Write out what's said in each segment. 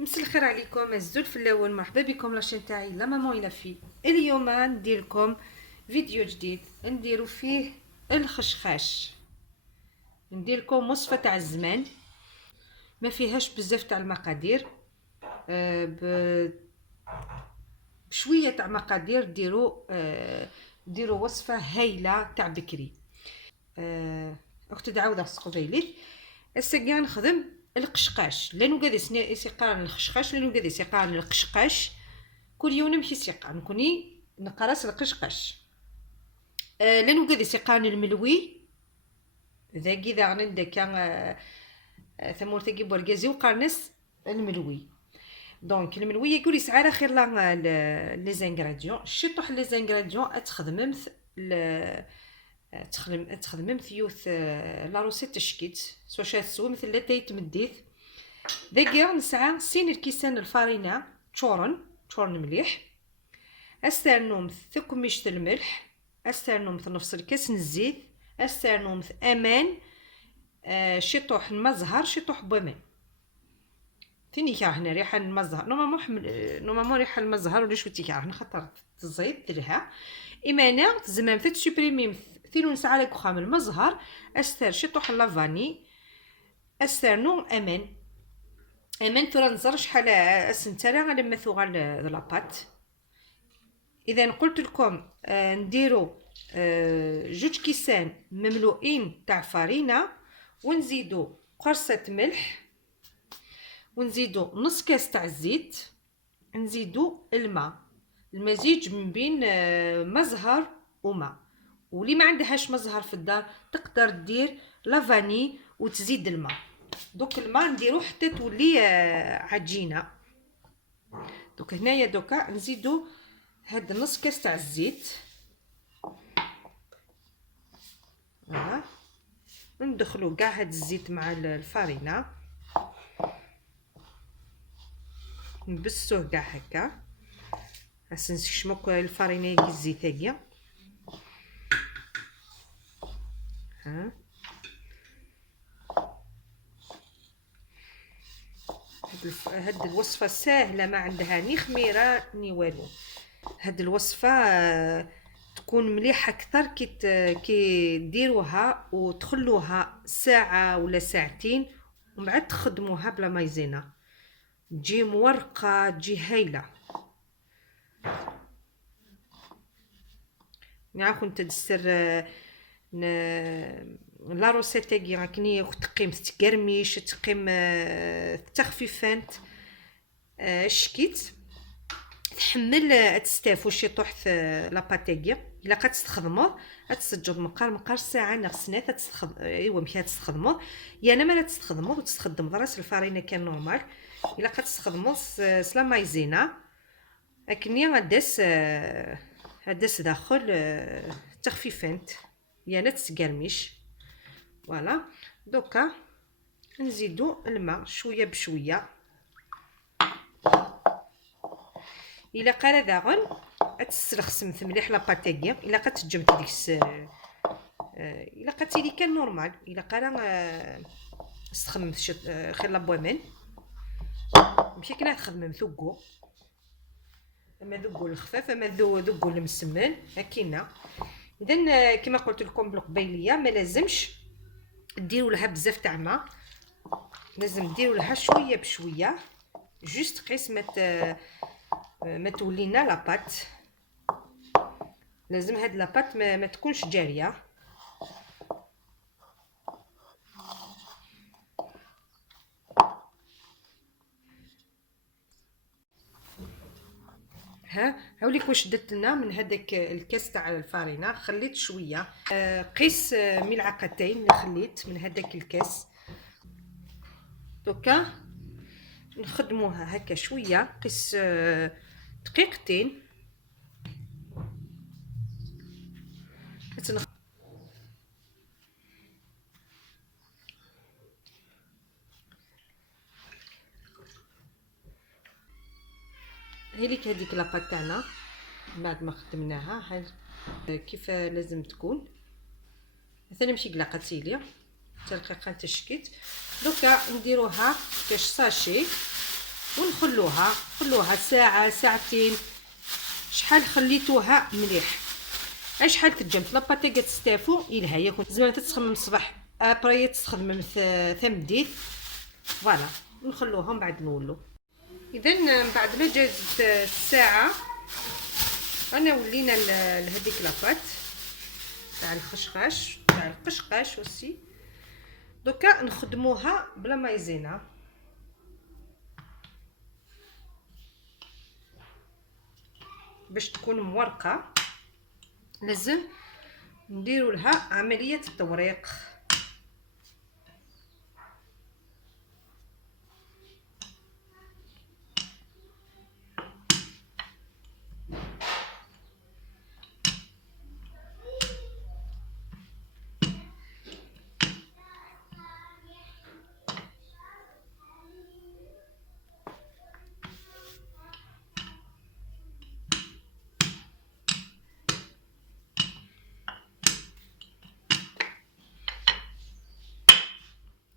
مساء الخير عليكم الزول في الاول، مرحبا بكم لاشين تاعي لا مامون الى في. اليوم ندير لكم فيديو جديد نديرو فيه الخشخاش. ندير لكم وصفه تاع الزمان ما فيهاش بزاف تاع المقادير. بشويه تاع مقادير ديروا وصفه هايله تاع بكري. اختي دعوه قبيليت السقيا نخدم القشقاش لانه قادس يسيقان الخشخاش لانه قادس يقان القشقاش. كل يوم نمشي سيقان نكوني نقراس القشقاش لانه قادس يقان الملوي ذاكي ذا عندك كان ثمور ثقي بورغازي وقارنس الملوي. دونك الملوي يقول يسعى خير لا لي زانغراديون شطح لي زانغراديون تخدممت تخدمم ثيوث لا روسيت تشكيت سوا شاتسو مثل لا تيتمديت ذاكي نسعى سين الكيسان الفارينة تشورن مليح استرنوم ثكميش الملح استرنوم نص الكاس نزيد استرنوم امان شطوح المزهر شطوح بومان ثاني كاع هنا ريحه المزهر نورمالمون ريحه المزهر ولا شو تيكا هنا خاطر الزيت درها ايمانا زعما تسوبريمي ثيرو نسعى لك خام المزهر استر شطوح لافاني استرنوم امان ترى نزر شحال السنتره لما ثوغال لاباط. اذا قلت لكم نديرو جوج كيسان مملوئين تاع فارينه ونزيدو قرصه ملح ونزيدو نص كاس تاع الزيت نزيدو الماء المزيج من بين مزهر وماء. واللي ما عندهاش مزهر في الدار تقدر دير لافاني وتزيد الماء. دوك الماء نديرو حتى تولي عجينه. دوك هنايا دوكا نزيدو هاد نص كاس تاع الزيت ندخلو كاع هاد الزيت مع الفارينه نبسوه كاع هكا باش نشمك الفارينه يجي الزيت هكا. هاد الوصفه ساهله ما عندها ني خميره ني والو. هاد الوصفه تكون مليحه اكثر كي ديروها وتخلوها ساعه ولا ساعتين ومن بعد تخدموها بلا مايزينا تجي مورقه تجي هايله. نعاود تدسر لا روسيت كي راكني تقيم تقرميش تقيم تخفيفانت شكيت تحمل تستافو شي طوح لاباتيكيا الا كتستخدموه تسجل مقار ساعه نغسنات تستخدم ايوا مشات تستخدموه يا انا ما تستخدموه وتستخدم راس الفارينه كان نورمال الا كتستخدموه سلا مايزينا لكن هدس داخل تخفيفانت يا تسقرميش فوالا. دوكا نزيدو الماء شويه بشويه الا قال داغن تسرخسم مليح لاباتيكيا الا كتجمت ديك الا قتيلي كان نورمال الا قال استخدم خير لابوامن ماشي كنا تخدم ثقو اما ذقو الخفاف اما ذقو المسمن هكينا. اذا كما قلت لكم بالقبيليه ما لازمش ديروا لها بزاف تاع الماء لازم ديروا لها شويه بشويه جوست قيس ما تولينا لاباط. لازم هاد لاباط ما تكونش جاريه. هاوليك واش درت لنا من هذاك الكاس تاع الفارينه خليت شويه قيس ملعقتين اللي خليت من هذاك الكاس. دوكا نخدموها هكا شويه قيس دقيقتين هذيك لاباط تاعنا بعد ما خدمناها كيف لازم تكون مثلا ماشي قلاقاتيليا حتى رقيقه تشكيت. دوكا نديروها كاش ساشي خلوها ساعه ساعتين، شحال خليتوها مليح، شحال تجمت لاباطي كتستافو إلها ياكل زعما تتخمم الصباح ابري تستخدم ثمديت فوالا، نخلوها من بعد نولو. اذا من بعد ما جازت الساعه انا ولينا لهذيك لاباط تاع الخشخاش تاع القشقاش وسي، دوكا نخدموها بلا مايزينا. باش تكون مورقه لازم نديروا لها عمليه التوريق.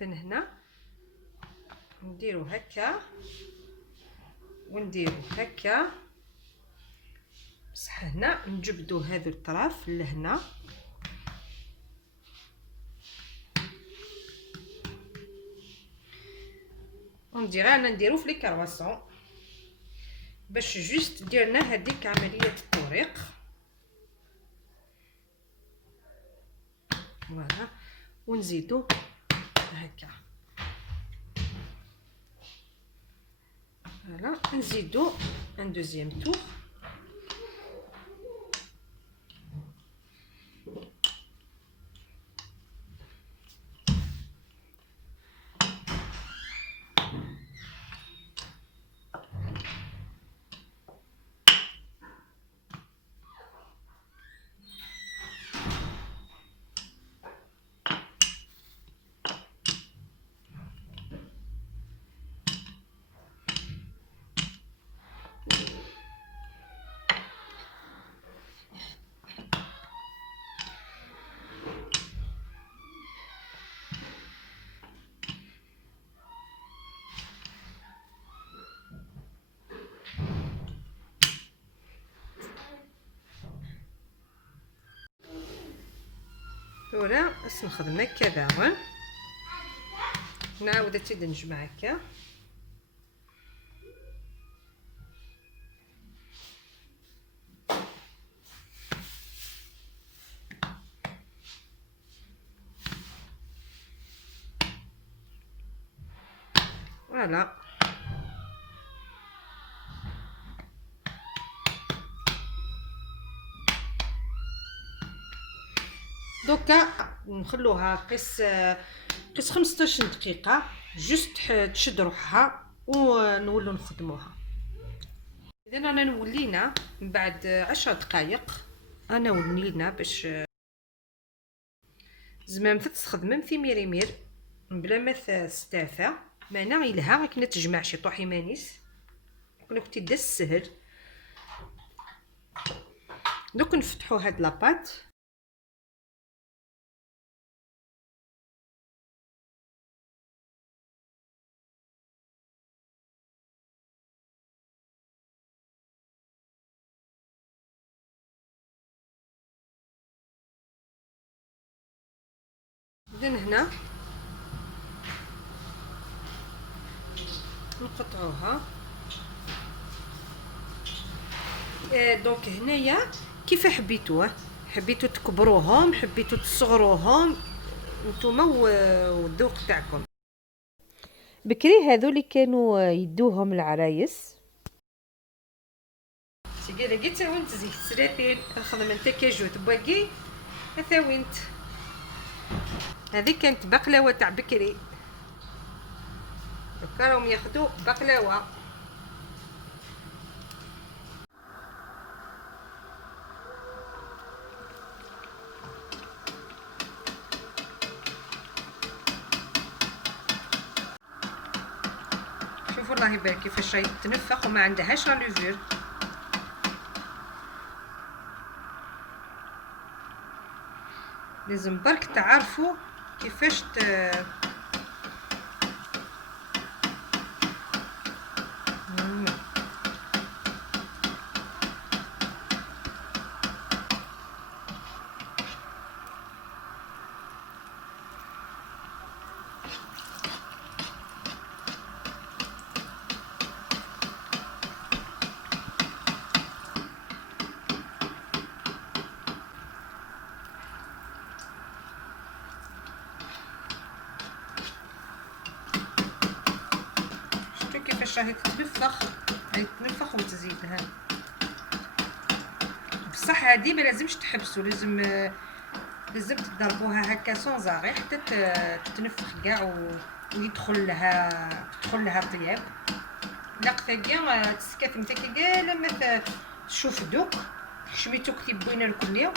من هنا نديرو هكا ونديرو هكا، بصح هنا نجبدو هذو الطراف لهنا وندير انا نديرو في لي كرواسون باش جوست ديرنا هذيك عمليه التوريق. فوالا ونزيدو هكا، فوالا نزيدو ان دوزيام تور. ثورة بس نخدم هكا داون، نعاود تزيد نجمع هكا. فوالا دوكا نخلوها قيس 15 دقيقه جوست تشد روحها ونولو نخدموها. اذا انا ولينا من بعد 10 دقائق انا ولينا باش زعما تستخدم في ميريمير بلا ما تستافى معنا إلها كنا تجمع شي طوحي مانيس كنا كنتي داس سهل. دوك نفتحوا هاد لاباط اذا هنا نقطعوها. دونك هنايا كيف حبيتوه، حبيتو تكبروهم حبيتو تصغروهم نتوما والذوق تاعكم. بكري هذو اللي كانوا يدوهم العرايس سيقال لقيت وانت زيت سلاتين خدم انت كاجوت باقي هذا وانت. هذه كانت بقلاوه تاع بكري، دوكا راهم ياخذوا بقلاوه. شوفوا الله يبارك كيفاش راهي تنفخ وما عندهاش لا لوفور. لازم برك تعرفوا كيفاش كيفاش راهي تتنفخ، راهي تتنفخ وتزيدها. بصح هادي ما لازمش تحبسوا، لازم تضربوها هكا سونزاغي حتى تتنفخ كاع ويدخل لها طياب. لاقتا كاع تسكات نتا كاع لما تشوف دوك شميتو كتبوينا الكليه.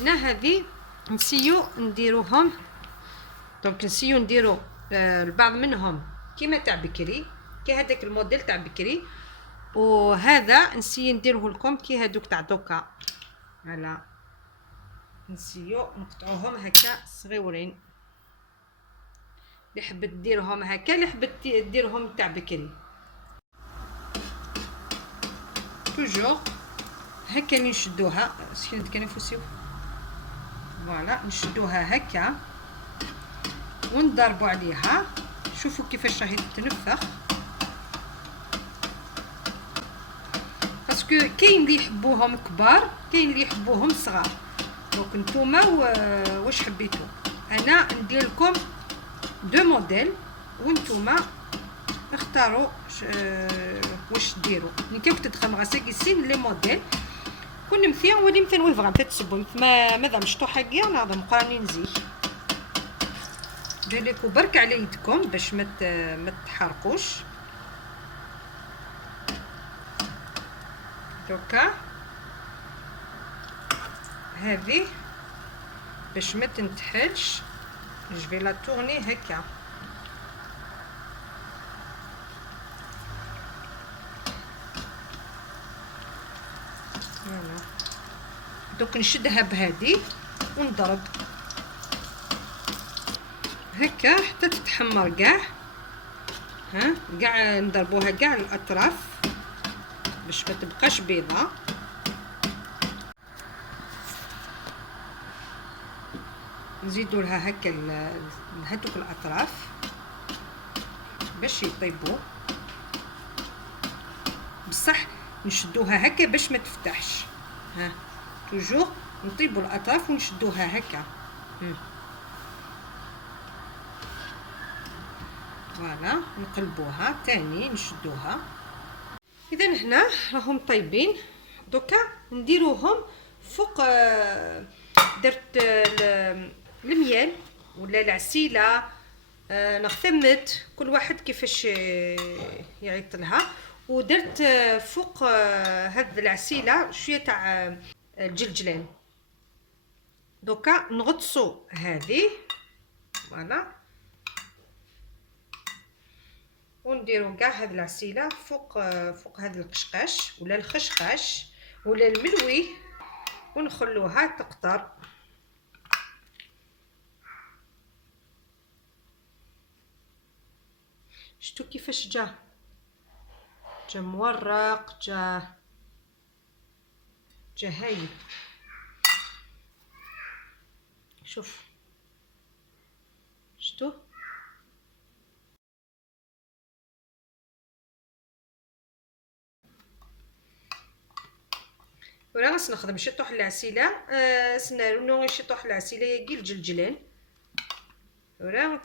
هنا هذه نسيو نديروهم، دونك نسيو نديرو البعض منهم كيما تاع بكري، كي هذاك الموديل تاع بكري، وهذا نسي نديره لكم كي هذوك تاع دوكا. فوالا نسيو نقطعوهم هكا صغيورين، اللي حبت ديرهم هكا، اللي حبت ديرهم تاع بكري. توجور هكا نشدوها سكين كان يفوسيو. فوالا نشدوها هكا ونضربوا عليها. شوفوا كيفاش راهي تتنفخ، باسكو كاين اللي يحبوهم كبار، كاين اللي يحبوهم صغار. دونك نتوما واش حبيتو، انا ندير لكم دو موديل وانتوما اختاروا واش ديروا. نكيف تدخل غاسي سين لي موديل كون مثيا ولي مثلا وي فغا تتصبوا ماذا مشطوحه كاع ناض مقراني نزيح. ديرلكو برك على يدكم باش ما تحرقوش. دوكا هذه باش ما تنتحلش جو في لا تورني هكا. فوالا دوك نشدها بهذه ونضرب هكا حتى تتحمر كاع. ها كاع نضربوها كاع الاطراف باش ما تبقاش بيضه. نزيدوا لها هكا هذوك الاطراف باش يطيبوا، بصح نشدوها هكا باش ما تفتحش. ها توجور نطيبوا الاطراف ونشدوها هكا. فوالا نقلبوها تاني نشدوها. اذا هنا راهم طيبين. دوكا نديروهم فوق. درت الميال ولا العسيله نخثمت كل واحد كيفاش يعيط لها، ودرت فوق هاد العسيله شويه تاع الجلجلان. دوكا نغطسو هذه فوالا ونديرو كاع هاد العسيله فوق هاد القشقاش ولا الخشخاش ولا الملوي ونخلوها تقطر. شتو كيفاش جا مورق، جا هايل. شوف شتو ولا غاس نخدم شطوح العسيله سنارو شطوح العسيله يجي الجلجلان ولا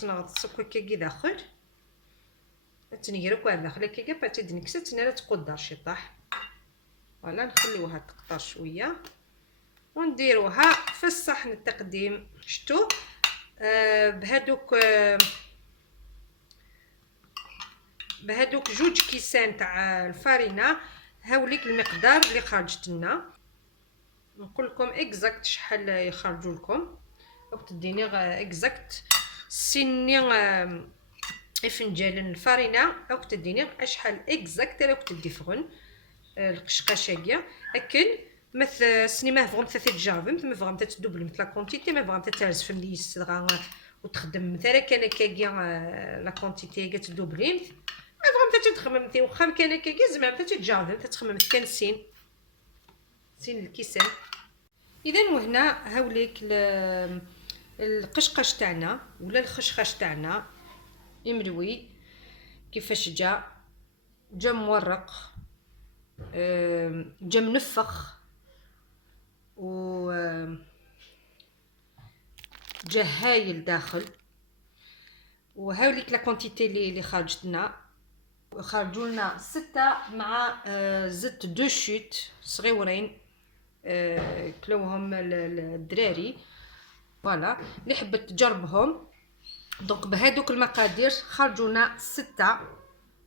تنغطس هكا كي داخل تنيرك واحد داخل كي باتي دنكست نرا تقدر شطاح. ولا نخليوها تقطر شويه ونديروها في الصحن التقديم. شتو بهادوك جوج كيسان تاع الفارينه. هاوليك المقدار اللي خرجت لنا. نقول لكم اكزاكت شحال يخرجوا لكم وقت تديني اكزاكت سيني فنجان الفارينه او تديني اشحال اكزاكت لو تدي فغن القشقاشاكيا اكل مثل سنيمه فغم تتجرب ما فغم تدوبل مثل لا كونتيتي ما فغم تترز في الليس وتخدم مثلا كان كاكيا لا كونتيتي كتدوبلين ما فغم تتخمم تي وخا كان كاكيا زعما تتجرب تتخمم كان سين الكيسان. اذا وهنا هاوليك القشقاش تاعنا ولا الخشخاش تاعنا يملوي كيفاش جا مورق، جا منفخ و جا هايل داخل. وهاوليك لا كونتيتي اللي خرجت لنا. خرجوا لنا 6 مع زدت 2 شوت صغيورين كلوهم الدراري. فوالا اللي حبت تجربهم. دونك بهذوك المقادير خرجوا لنا 6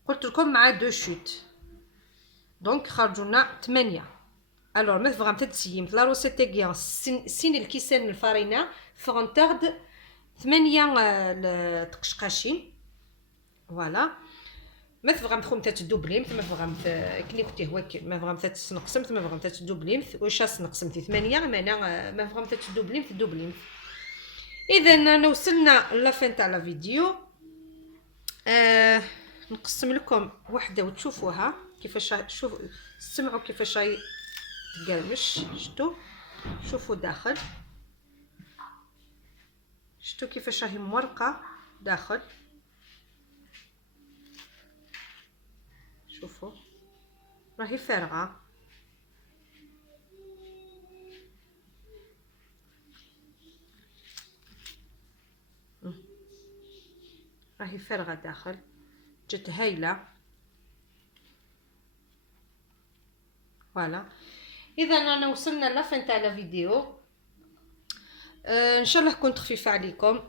قلت لكم مع 2 شوت، دونك خرجوا لنا 8. الوغ ما فغام تتسيم لا روسيت تاعي سين الكيسان الفارينه فغن تاخد 8 تقشقاشين. فوالا ما فغام تخوم تتدوبليم ما فغام كني كنتي هو ما فغام تتنقسم ما فغام تتدوبليم واش نقسمتي 8 انا ما فغام تدوبليم. اذا انا وصلنا لافين تاع لا فيديو. نقسم لكم وحده وتشوفوها كيفاش شوفوا سمعوا كيفاش راهي تقرمش. شوفوا داخل، شفتوا كيفاش راهي مورقه داخل. شوفوا راهي فارغه. راهي فارغه داخل، جات هايله. فوالا اذا انا وصلنا لافين تاع لا فيديو. ان شاء الله كنت خفيفه عليكم.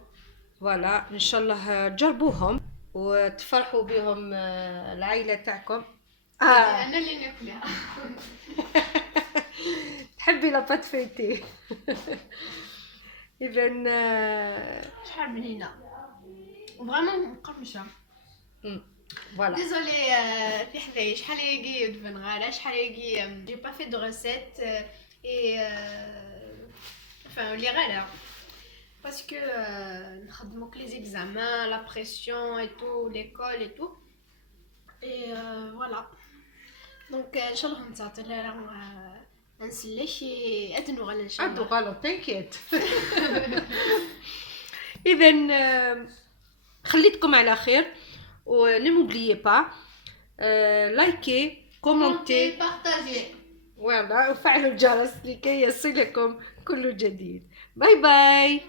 فوالا ان شاء الله تجربوهم وتفرحوا بهم العائله تاعكم. انا اللي ناكلها. تحبي لا بات فيتي. اذا شحال بنينه فريمون مقرمشه. فوالا ديزولي في حذايا شحال يجي دفن غاله شحال يجي جي با في دو ريسيت اي enfin لي غاله باسكو نخدمو كلي زيكزامان لا بريسيون اي تو ليكول اي تو اي فوالا دونك ان شاء الله نتعطي لها نسلش ادنو غاله ان شاء الله. ادو غالو تنكيت. اذا خليتكم على خير وني موبليي با لايكي كومونتي بارطاجي فوالا وفعلوا الجرس لكي يصلكم كل جديد. باي باي.